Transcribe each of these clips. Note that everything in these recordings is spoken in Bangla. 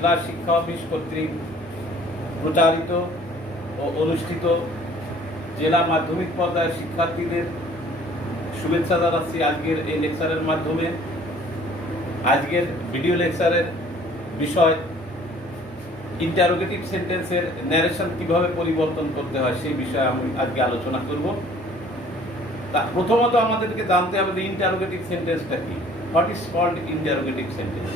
জেলা শিক্ষা অফিস কর্তৃক প্রচারিত ও অনুষ্ঠিত জেলা মাধ্যমিক পর্যায়ের শিক্ষার্থীদের শুভেচ্ছা জানাচ্ছি আজকের এই লেকচারের মাধ্যমে। আজকের ভিডিও লেকচারের বিষয় ইন্টারোগেটিভ সেন্টেন্সের ন্যারেশন কিভাবে পরিবর্তন করতে হয় সেই বিষয়ে আমি আজকে আলোচনা করব। তা প্রথমত আমাদেরকে জানতে হবে যে ইন্টারোগেটিভ সেন্টেন্সটা কি। What is called interrogative sentence?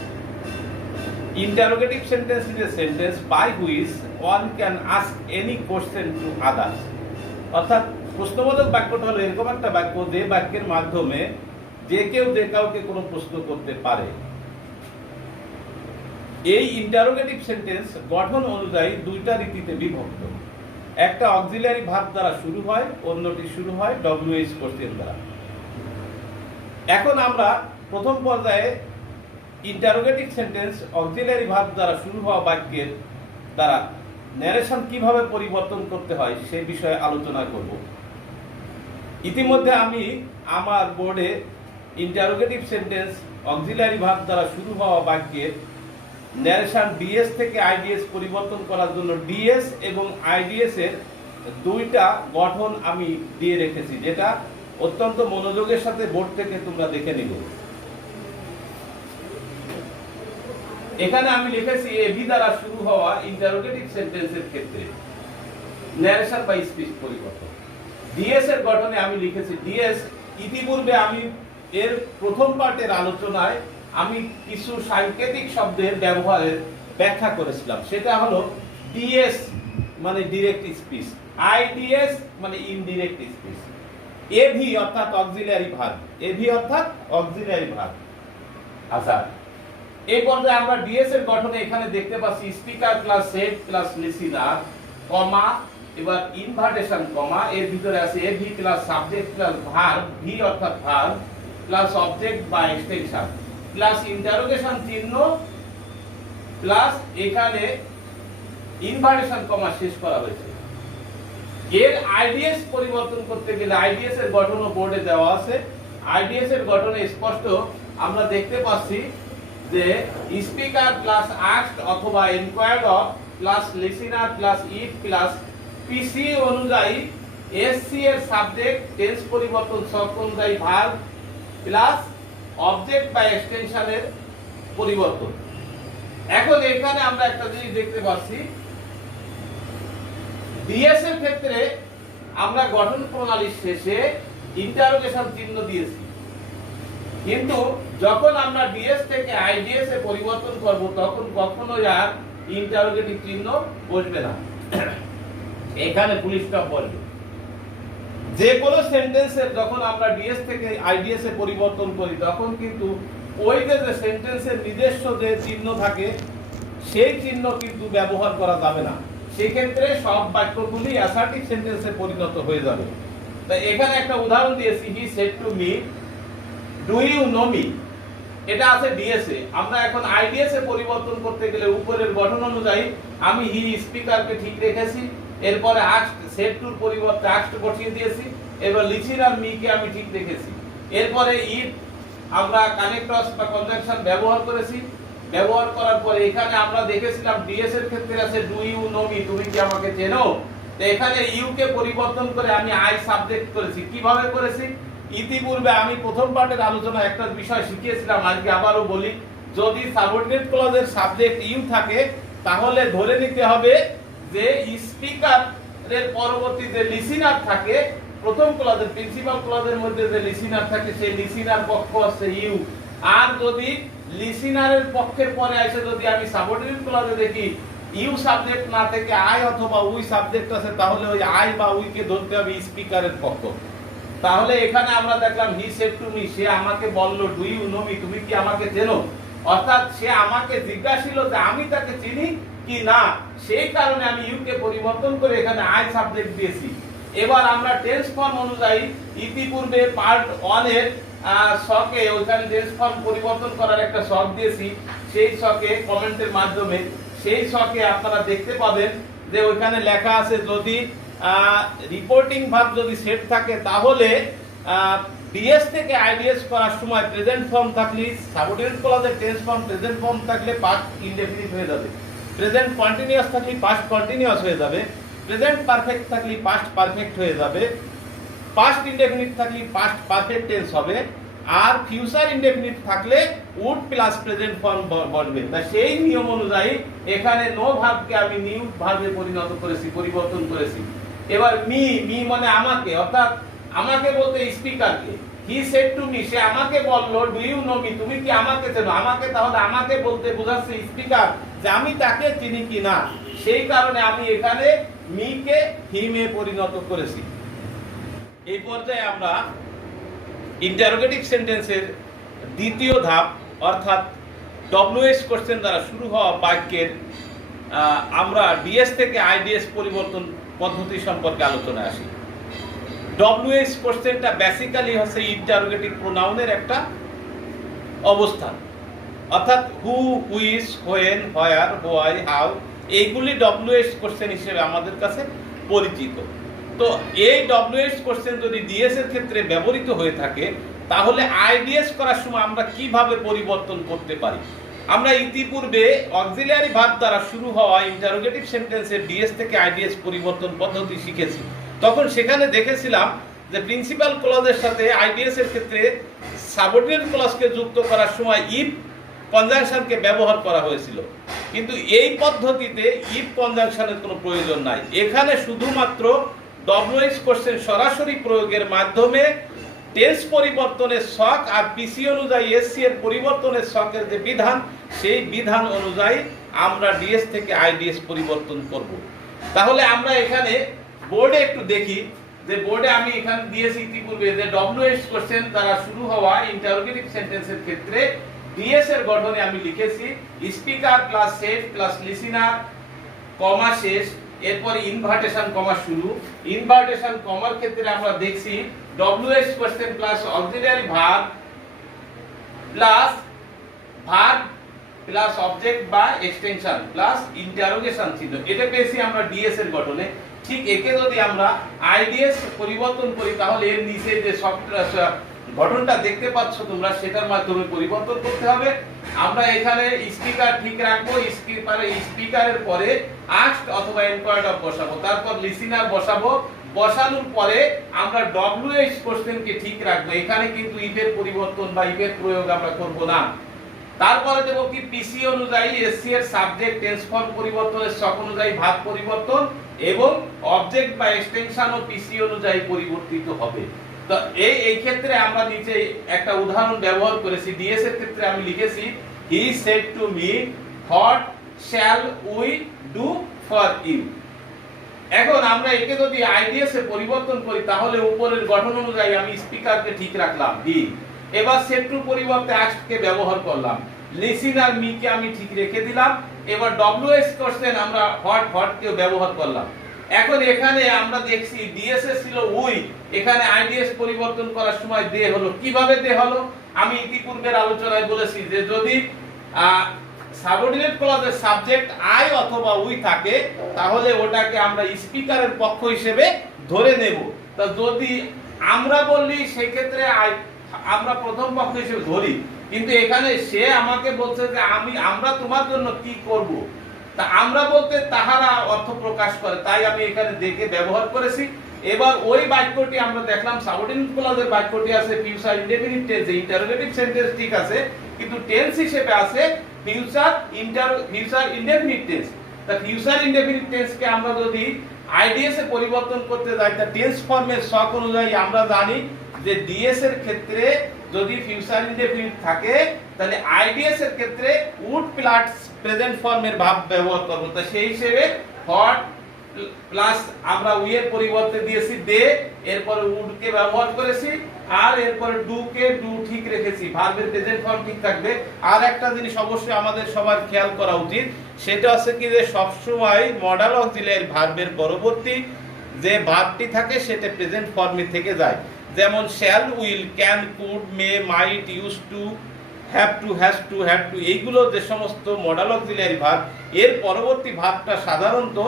Interrogative sentence is a sentence by which one can ask any question to others. অর্থাৎ প্রশ্নবোধক বাক্যটা হলো এরকম একটা বাক্য যে বাক্যের মাধ্যমে যে কেউ যে কাউকে কোনো প্রশ্ন করতে পারে। এই ইন্টারোগেটিভ সেন্টেন্স গঠন অনুযায়ী দুইটা রীতিতে বিভক্ত। একটা অক্সিলিয়ারি ভার্ব দ্বারা শুরু হয়, অন্যটি শুরু হয় WH কোশ্চেন দ্বারা। এখন আমরা প্রথম পর্যায়ে ইন্টারোগেটিভ সেন্টেন্স অক্সিলিয়ারি ভার্ব দ্বারা শুরু হওয়া বাক্যের দ্বারা ন্যারেশন কিভাবে পরিবর্তন করতে হয় সেই বিষয়ে আলোচনা করব। ইতিমধ্যে আমি আমার বোর্ডে ইন্টারোগেটিভ সেন্টেন্স অক্সিলিয়ারি ভার্ব দ্বারা শুরু হওয়া বাক্যের ন্যারেশন ডিএস থেকে আইডিএস পরিবর্তন করার জন্য ডিএস এবং আইডিএস এর দুইটা গঠন আমি দিয়ে রেখেছি, যেটা অত্যন্ত মনোযোগের সাথে বোর্ড থেকে তোমরা দেখে নিবে। এখানে আমি লিখেছি এভি দ্বারা শুরু হওয়া ইন্টারোগেটিভ সেন্টেন্সের ক্ষেত্রে ন্যারেশন বা স্পিচ পরিবর্তন। ডিএস এর গঠনে আমি লিখেছি ডিএস। ইতিপূর্বে আমি এর প্রথম পার্টের আলোচনায় আমি কিছু সাংকেতিক শব্দের ব্যবহারের ব্যাখ্যা করেছিলাম। সেটা হলো ডিএস মানে ডিরেক্ট স্পিচ, আইডিএস মানে ইনডিরেক্ট স্পিচ, এভি অর্থাৎ অক্সিলিয়ারি ভার্ব, এভি অর্থাৎ অক্সিলিয়ারি ভার্ব। আচ্ছা, এই পর্যায়ে আমরা ডিএস এর গঠনে এখানে দেখতে পাচ্ছি speaker plus head plus listener comma, এবার ইনভার্টেশন কমা, এর ভিতরে আছে AV plus subject plus verb, V অর্থাৎ ভার্ব প্লাস অবজেক্ট বা এক্সটেনশন প্লাস ইন্টারোগেশন চিহ্ন প্লাস এখানে ইনভার্টেশন কমা শেষ করা হয়েছে। এর আইডিএস পরিবর্তন করতে গেলে আইডিএস এর গঠনও বোর্ডে দেওয়া আছে। আইডিএস এর গঠনে স্পষ্ট আমরা দেখতে পাচ্ছি যে স্পিকার প্লাস আস্কড অথবা inquired of plus listener plus it plus PC অনুযায়ী এসসি এর সাবজেক্ট টেন্স পরিবর্তন শব্দ অনুযায়ী ভার্ব প্লাস অবজেক্ট বা এক্সটেনশনের পরিবর্তন। এখন এখানে আমরা একটা জিনিস দেখতে পাচ্ছি, ডিএস এর ক্ষেত্রে আমরা গঠন প্রণালীর শেষে ইন্টারোগেশন চিহ্ন দিয়েছি, কিন্তু যখন আমরা ডিএস থেকে আইডিএস এ পরিবর্তন করব তখন কখনোই আর ইন্টারোগেটিভ চিহ্ন বসবে না, এখানে ফুল স্টপ বসবে। যে কোনো সেন্টেন্সের যখন আমরা ডিএস থেকে আইডিএস এ পরিবর্তন করি তখন কিন্তু ওই যে সেন্টেন্সের নিজস্ব যে চিহ্ন থাকে সেই চিহ্ন কিন্তু ব্যবহার করা যাবে না। সেক্ষেত্রে সব বাক্যগুলি অ্যাসার্টিভ সেন্টেন্সে পরিণত হয়ে যাবে। তাই এখানে একটা উদাহরণ দিয়েছি, he said to me do you know me, এটা আছে ডিএস এ। আমরা এখন আইডিএস এ পরিবর্তন করতে গেলে উপরের গঠন অনুযায়ী আমি হি স্পিকারকে ঠিক রেখেছি, এরপরে আস্কড সেড টুর পরিবর্তে আস্কড বসিয়ে দিয়েছি, এবার লিসেনার মি কে আমি ঠিক রেখেছি, এরপরে ইট আমরা কানেক্টরস বা কনজাংশন ব্যবহার করেছি। ব্যবহার করার পরে এখানে আমরা দেখেছিলাম ডিএস এর ক্ষেত্রে আছে ডু ইউ নো মি, তুমি কি আমাকে চেনো। তো এখানে ইউ কে পরিবর্তন করে আমি আই সাবজেক্ট করেছি। কিভাবে করেছি? ইতিপূর্বে আমি প্রথম পার্টের আলোচনা একটা বিষয় শিখিয়েছিলাম, আজকে আবারও বলি। যদি সাবঅর্ডিনেট ক্লজের সাবজেক্ট ইউ থাকে তাহলে ধরে নিতে হবে যে স্পিকারের পরবর্তী যে লিসেনার থাকে, প্রথম ক্লজের প্রিন্সিপাল ক্লজের মধ্যে যে লিসেনার থাকে সেই লিসেনার পক্ষ হচ্ছে ইউ। আর যদি লিসেনারের পক্ষের পরে এসে যদি আমি সাবঅর্ডিনেট ক্লজে দেখি ইউ সাবজেক্ট না থেকে আই অথবা উই সাবজেক্ট আছে, তাহলে ওই আই বা উই কে ধরতে হবে স্পিকারের পক্ষ। তাহলে এখানে আমরা দেখলাম হি সেড টু মি, সে আমাকে বলল ডু ইউ নো মি, তুমি কি আমাকে চেনো। অর্থাৎ সে আমাকে জিজ্ঞাসিল যে আমি তাকে চিনি কি না, সেই কারণে আমি ইউ কে পরিবর্তন করে এখানে আই সাবজেক্ট দিয়েছি। এবার আমরা টেন্স ফর্ম অনুযায়ী ইতিপূর্বে পার্ট 1 এর শকে ওইখানে টেন্স ফর্ম পরিবর্তন করার একটা শক দিয়েছি, সেই শকে কমেন্টের মাধ্যমে সেই শকে আপনারা দেখতে পাবেন যে ওইখানে লেখা আছে যদি রিপোর্টিং ভার্ব যদি সেট থাকে তাহলে ডিএস থেকে আইডিএস করার সময় প্রেজেন্ট ফর্ম থাকলে সাবঅর্ডিনেট ক্লজের টেন্স ফর্ম প্রেজেন্ট ফর্ম থাকলে পাস্ট ইনডেফিনিট হয়ে যাবে, প্রেজেন্ট কন্টিনিউয়াস থাকলে পাস্ট কন্টিনিউয়াস হয়ে যাবে, প্রেজেন্ট পারফেক্ট থাকলে পাস্ট পারফেক্ট হয়ে যাবে, পাস্ট ইনডেফিনিট থাকলে পাস্ট পারফেক্ট টেন্স হবে, আর ফিউচার ইনডেফিনিট থাকলে উড প্লাস প্রেজেন্ট ফর্ম বসবে। তা সেই নিয়ম অনুযায়ী এখানে নো ভার্বকে আমি নিউ ভার্বে পরিণত করেছি, পরিবর্তন করেছি। এবার মি মানে আমাকে, অর্থাৎ আমাকে বলতে স্পিকারকে। হি সেড টু মি, সে আমাকে বলল ডু ইউ নো মি, তুমি কি আমাকে চেনো? আমাকে, তাহলে আমাকে বলতে বোঝাচ্ছে স্পিকার যে আমি তাকে চিনি কিনা, সেই কারণে আমি এখানে মি কে হিমে পরিণত করেছি। এই পর্যায়ে আমরা ইন্টারোগেটিভ সেন্টেন্সের দ্বিতীয় ধাপ অর্থাৎ ডব্লিউএস কোশ্চেন দ্বারা শুরু হওয়া বাক্যের আমরা ডিএস থেকে আইডিএস পরিবর্তন পদ্ধতি সম্পর্কে আলোচনায় আসি। ডব্লিউএস কোশ্চেনটা বেসিক্যালি হচ্ছে ইন্টারোগেটিভ প্রোনাউনের একটা অবস্থান, অর্থাৎ who, which, when, where, why, how, এইগুলি ডব্লিউএস কোশ্চেন হিসেবে আমাদের কাছে পরিচিত। তো এই ডব্লিউএস কোশ্চেন যদি ডিএস এর ক্ষেত্রে ব্যবহৃত হয়ে থাকে তাহলে আইডিএস করার সময় আমরা কিভাবে পরিবর্তন করতে পারি? আমরা ইতিপূর্বে অক্সিলিয়ারি ভার্ব দ্বারা শুরু হওয়া ইন্টারোগেটিভ সেন্টেন্সের ডিএস থেকে আইডিএস পরিবর্তন পদ্ধতি শিখেছি। তখন সেখানে দেখেছিলাম যে প্রিন্সিপাল ক্লজের সাথে আইডিএস এর ক্ষেত্রে সাবঅর্ডিনেট ক্লজকে যুক্ত করার সময় ইফ কনজাংশনকে ব্যবহার করা হয়েছিল, কিন্তু এই পদ্ধতিতে ইফ কনজাংশনের কোনো প্রয়োজন নাই। এখানে শুধুমাত্র ডব্লিউএস কোশ্চেন সরাসরি প্রয়োগের মাধ্যমে টেন্স পরিবর্তনের ছক আর পিসি অনুযায়ী এসসি এর পরিবর্তনের ছকের যে বিধান, সেই বিধান অনুযায়ী আমরা ডিএস থেকে আইডিএস পরিবর্তন করব। তাহলে আমরা এখানে বোর্ডে একটু দেখি যে বোর্ডে আমি এখানে দিয়েছি ইতিপূর্বে যে ডব্লিউএস কোশ্চেন দ্বারা শুরু হওয়া ইন্টারোগেটিভ সেন্টেন্সের ক্ষেত্রে ডিএস এর গঠনে আমি লিখেছি speaker plus said plus listener comma শেষ, এরপরে ইনভার্টেশন কমা শুরু। ইনভার্টেশন কমার ক্ষেত্রে আমরা দেখছি WH question plus auxiliary verb plus verb plus object বা এক্সটেনশন প্লাস ইন্টারোগেশন চিহ্ন, এটা পেয়েছি আমরা ডিএস এর গঠনে। ঠিক একে যদি আমরা আইডিএস পরিবর্তন করি তাহলে এর নিচে যে সফটওয়্যার গঠনটা দেখতে পাচ্ছ তোমরা, সেটার মাধ্যমে পরিবর্তন করতে হবে। আমরা এখানে স্পিকার ঠিক রাখবো, স্পিকারের পরে আস্কড অথবা এনকোয়ার্ড অফ বসাবো, তারপর লিসেনার বসাবো, বসানোর পরে আমরা ডব্লিউএস কোশ্চেনকে ঠিক রাখবো। এখানে কিন্তু ইফের পরিবর্তন বা ইফের প্রয়োগ আমরা করব না। তারপরে দেব কি পিসি অনুযায়ী এসসি এর সাবজেক্ট টেন্স ফর্ম পরিবর্তনের ছক অনুযায়ী ভাব পরিবর্তন এবং অবজেক্ট বা এক্সটেনশন ও পিসি অনুযায়ী পরিবর্তিত হবে। তো এই ক্ষেত্রে আমরা নিচে একটা উদাহরণ ব্যবহার করেছি। ডিএস এর ক্ষেত্রে আমি লিখেছি he said to me what shall we do for you. এখন আমরা একে যদি আইডিএস এ পরিবর্তন করি তাহলে উপরের গঠন অনুযায়ী আমি স্পিকারকে ঠিক রাখলাম ডি, এবার সেড টু পরিবর্তে আস্ককে ব্যবহার করলাম, লিসেনার মি কে আমি ঠিক রেখে দিলাম, এবার ডব্লিউএস কোশ্চেন আমরা হোয়াট কে ব্যবহার করলাম। এখন এখানে আমরা দেখছি ডিএস এ ছিল উই, এখানে আইডিএস পরিবর্তন করার সময় দে হলো। কিভাবে দে হলো? আমি ইতিপূর্বের আলোচনায় বলেছি যে যদি সাবঅর্ডিনেট ক্লজের সাবজেক্ট আই অথবা উই থাকে তাহলে ওটাকে আমরা স্পিকারের পক্ষ হিসেবে ধরে নেব। তা যদি আমরা বললি সেক্ষেত্রে আমরা প্রথম পক্ষ হিসেবে ধরি, কিন্তু এখানে সে আমাকে বলছে যে আমরা তোমার জন্য কি করব, তা আমরা বলতে তাহারা অর্থ প্রকাশ করে, তাই আমি এখানে দেখে ব্যবহার করেছি। এবার ওই বাক্যটি আমরা দেখলাম সাবঅর্ডিনেট ক্লজের বাক্যটি আছে future indefinite tense, interrogative sentence ঠিক আছে, কিন্তু টেন্স হিসেবে আছে ফিউচার ইনডেফিনিট টেন্স। তা ফিউচার ইনডেফিনিট টেন্সকে আমরা যদি আইডিএস এ পরিবর্তন করতে যাই তা টেন্স ফর্মের ছক অনুযায়ী আমরা জানি যে ডিএস এর ক্ষেত্রে যদি ফিউচার ইনডেফিনিট থাকে তাহলে আইডিএস এর ক্ষেত্রে উড প্লাস প্রেজেন্ট ফর্মের ভাব ব্যবহার করব। তো সেই হিসেবে হোয়াট প্লাস আমরা উই এর পরিবর্তে দিয়েছি দে, এরপর উড কে ব্যবহার করেছি, আর এরপর ডু কে ডু ঠিক রেখেছি, ভার্বের প্রেজেন্ট ফর্ম ঠিক থাকবে। আর একটা জিনিস অবশ্যই আমাদের সবার খেয়াল করা উচিত, সেটা হচ্ছে কি যে সবসময় মডাল অক্সিলিয়ারি ভার্বের পরবর্তী যে ভার্বটি থাকে সেটা প্রেজেন্ট ফর্মে থেকে যায়। যেমন shall, will, can, could, may, might, use to, have to, has to, had to, এইগুলো যে সমস্ত মডাল অক্সিলিয়ারি ভার্ব, এর পরবর্তী ভার্বটা সাধারণত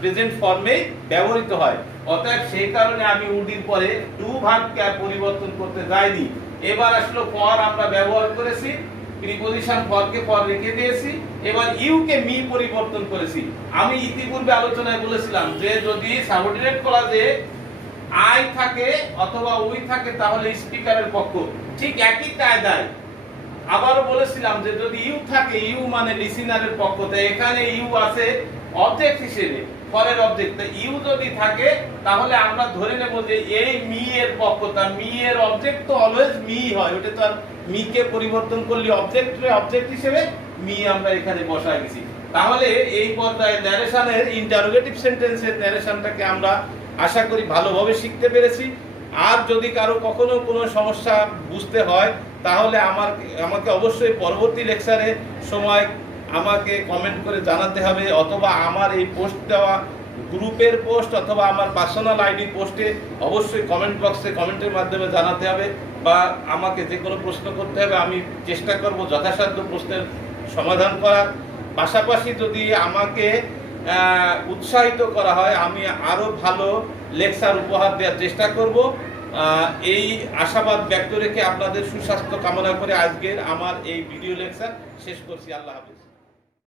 প্রেজেন্ট ফর্মে ব্যবহৃত হয়। অতএব সেই কারণে আমি উডির পরে টু ভার্বকে আর পরিবর্তন করতে যাইনি। এবার আসলো ফর আমরা ব্যবহার করেছি, প্রিপজিশন ফরকে ফর রেখে দিয়েছি, এবার ইউ কে মি পরিবর্তন করেছি। আমি ইতিপূর্বে আলোচনায় বলেছিলাম যে যদি সাবঅর্ডিনেট ক্লজে আই থাকে অথবা উই থাকে তাহলে স্পিকারের পক্ষ, ঠিক একই কায়দায় আবারও বলেছিলাম যে যদি ইউ থাকে, ইউ মানে লিসেনারের পক্ষ, তাই এখানে ইউ আছে অবজেক্ট হিসেবে, ফরের অবজেক্ট। ইউ যদি থাকে তাহলে আমরা ধরে নেব যে এই মি এর পক্ষ, তার মি এর অবজেক্ট তো অলওয়েজ মি হয়, ওটা তো আর মি কে পরিবর্তন করলে অবজেক্ট হিসেবে মি আমরা এখানে বসায় গেছি। তাহলে এই পর্যায়ে ন্যারেশনের ইন্টারোগেটিভ সেন্টেন্সের ন্যারেশনটাকে আমরা আশা করি ভালোভাবে শিখতে পেরেছি। আর যদি কারো কখনো কোনো সমস্যা বুঝতে হয় তাহলে আমাকে অবশ্যই পরবর্তী লেকচারে সময় আমাকে কমেন্ট করে জানাতে হবে, অথবা আমার এই পোস্ট দেওয়া গ্রুপের পোস্ট অথবা আমার পার্সোনাল আইডি পোস্টে অবশ্যই কমেন্ট বক্সে কমেন্টের মাধ্যমে জানাতে হবে, বা আমাকে যে কোনো প্রশ্ন করতে হবে। আমি চেষ্টা করব যথাসাধ্য প্রশ্নের সমাধান করার। পাশাপাশি যদি আমাকে উৎসাহিত করা হয় আমি আরো ভালো লেকচার উপহার দেওয়ার চেষ্টা করব। এই আশাবাদ ব্যক্ত রেখে আপনাদের সুস্বাস্থ্য কামনা করে আজকের আমার এই ভিডিও লেকচার শেষ করছি। আল্লাহ হাফেজ।